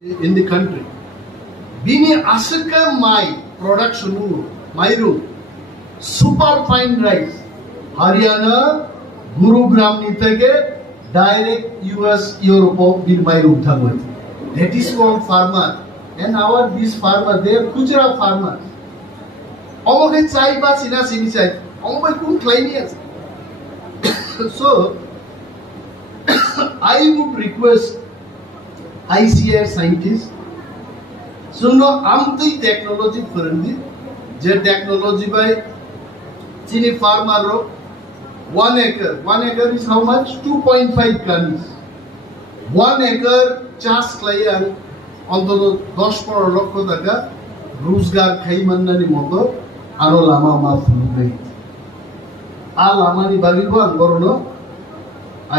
in the country. Bini asaka my production Mairu super fine rice Haryana Gurugram nitage direct US Europe bin Mairu thamut. That is called farmer. And our these farmer they are Gujarat farmers. Omoke chai ba sina sini chai. Omoke kun claimias. So I would request ICR scientists. So no, the technology friendly. The technology by chini farmer ro 1 acre. 1 acre is how much? 2.5 tons. 1 acre chas layan onto 10-15 লক্ষ টাকা রোজগার খাই মান্নানি মতো আরো লামা মা ফুলবে আ লামানি বাগিগো আনগরনো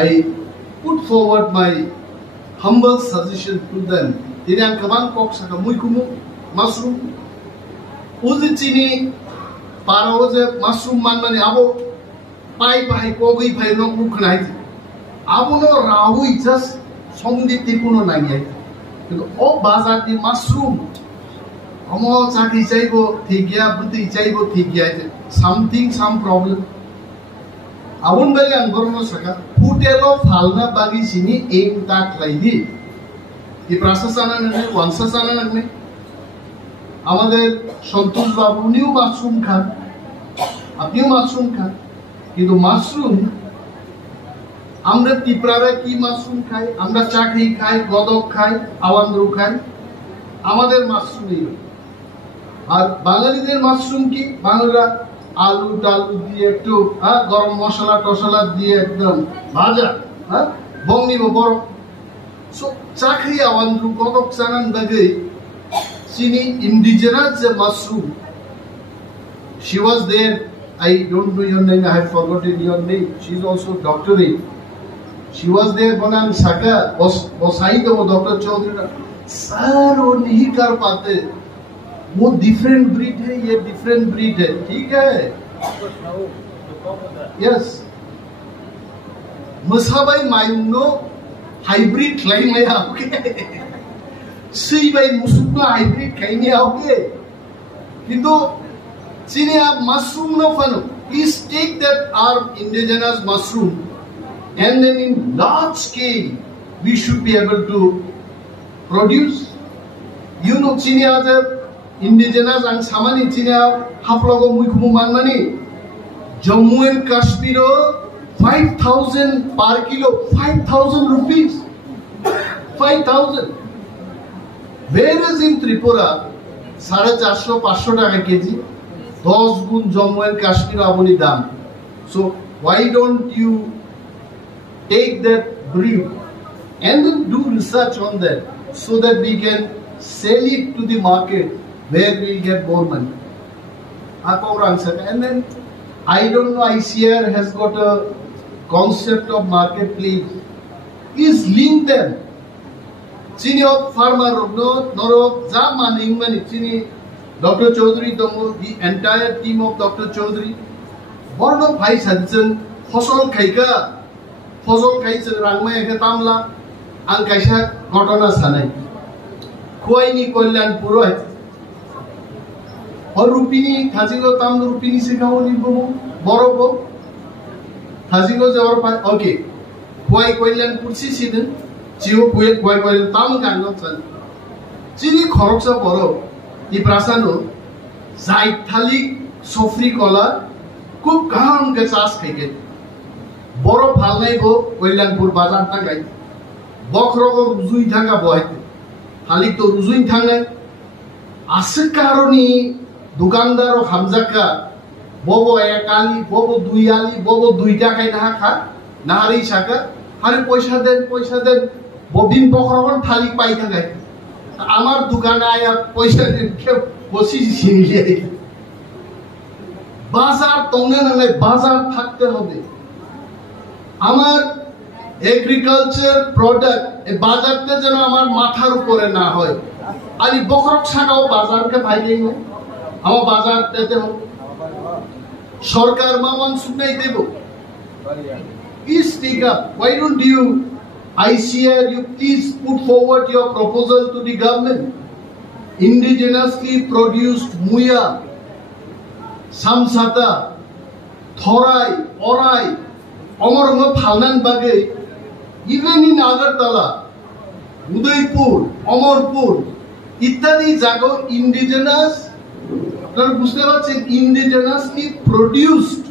I put forward my humble suggestion to them. Ini ang kabang kok sa kamuy kumu mushroom. Uzi chini para oje mushroom man mane abo pai pai kogui pai long mukhnai. Abo no rahui just somdi tikuno nai. কিন্তু ও বাজার দি mushroom আমো চাকরি চাইবো ঠিক গিয়া বুদ্ধি চাইবো ঠিক গিয়া সামথিং সাম প্রবলেম আবুন বেলে আন্দোলন সাকা ফুটেলো ফালনা বাগি সিনি এম তাক লাইদি এই প্রশাসন না ওয়ানসাসন না আমাদের সন্তোষ বাবু নিউ মাশরুম খান আপনিও মাশরুম খান কিন্তু মাশরুম আমরা ত্রিপুরারা কি মাশরুম খাই আমরা চাকরি খাই গদক খাই আওয়ান্দ্র খাই আমাদের মাশরুম নেই আর বাঙালিদের মাশরুম কি বাংলারা আলু টালু দিয়ে একটু গরম মশলা টসলা দিয়ে একদম ভাজা বংনিব বড় সো চাকরি আওয়ান্দ্র গদক চানান দাগে চিনি ইন্ডিজিনাস যে mushroom she was there I don't know your name I have forgotten your name she is also doctorate She was there Bonan Saka was side of Dr. Chaudhary. Sir, वो नहीं कर पाते. वो different breed है, ये different breed है. ठीक है? Yes. मसाबाई मायुंगनो hybrid लाइन में आओगे. सी बाई मुसुबना hybrid कहीं आओगे. किंतु चीनी आप mushroom न फनो. Please take that our indigenous mushroom. And then in large scale, we should be able to produce. You know, China is indigenous and Samani China haplogo muikumu manmani. Jammu and Kashmir 5,000 per kilo, 5,000 rupees. 5,000. Whereas in Tripura, 450-500 taka kg, 10 gun Jammu and Kashmir aboni dam. So why don't you take that breed and then do research on that so that we can sell it to the market where we get more money. And then I don't know ICR has got a concept of marketplace. Is link them. Chini of farmer noro ja maning mani chini Dr. Chaudhary the entire team of Dr. Chaudhary borno bhai sajjan ফসল খাইকা ফসল খাইছে রাংমাই একে তামলা আং কাইসা ঘটনা সানাই খুয়াইনি কল্যাণপুর রুপিনি থাজিগো তাম রুপিনি শিখাও নিবো বড় থাজিগো যাওয়ার পর ওকে খুয়াই কল্যাণপুর সিসিদেন জিও খুয়ে খুয়াই কইল তাম গান্ন চাল চিনি খরচা বড় ই প্রাসানো যাই থালি সফরি কলা খুব কাম কে চাষ খাইকে বড় ভাল নাইব কল্যাণপুর বাজার টাকায় বখরগর রুজুই থাকা বহাইতে খালি তো রুজুই থাঙ্গায় আছে কারণে দোকানদার ও হামজাকা বব এক আলি বব দুই আলি বব 2 টাকায় না খা নাহারি শাকা আরে পয়সা দেন ববিন বখরগর থালি পাই থাকায় আমার দোকানে আয়া পয়সা দেন কেউ বসি ছিনিয়ে বাজার তঙ্গে না বাজার থাকতে হবে আমার এগ্রিকালচার প্রোডাক্ট এই বাজারতে যেন আমার মাথার উপরে না হয় আর এই বকরক ছাড়াও বাজারকে ভাইলেই না আমার বাজার দিতে হবে সরকার মামান শুনাই দেব is take up why don't you ICAR, you please put forward your proposal to the government. Indigenously produced muya, samsata, thorai, orai, omorma phalnan bage, even in Agartala, Udaipur, Amarpur, ইত্যাদি জায়গা indigenous, আপনারা বুঝতে পারছেন, indigenously produced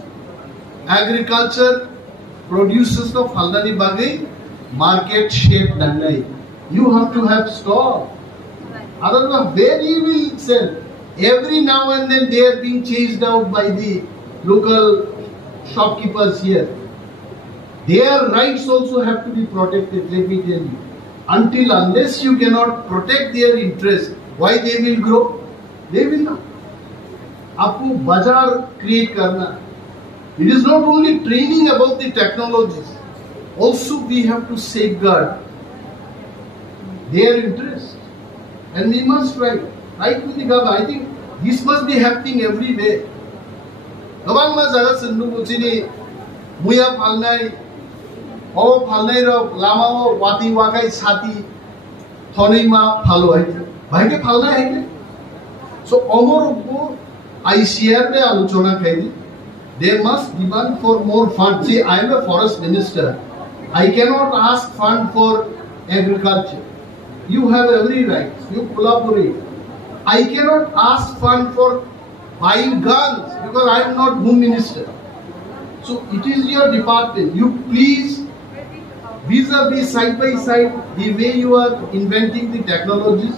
agriculture produces of Haldani Bagai market shaped Dandai. You have to have stock. Otherwise, where you will sell? Every now and then they are being chased out by the local shopkeepers here. Their rights also have to be protected, let me tell you. Until unless you cannot protect their interest, why they will grow? They will not. आपको बाजार create करना. It is not only training about the technologies. Also we have to safeguard their interest. And we must write with the government. I think this must be happening everywhere. Gabang ma jaga sunnu buchini muya phalnai o phalnai ro lama o wati wakai sati thonai ma phalo hai bhai ke phalnai hai ke. So amor ko ICAR ne alochona kairi. They must demand for more funds. See, I am a forest minister. I cannot ask fund for agriculture. You have every right. You collaborate. I cannot ask fund for buying guns because I am not Home Minister. So it is your department. You please, vis-a-vis, side by side, the way you are inventing the technologies,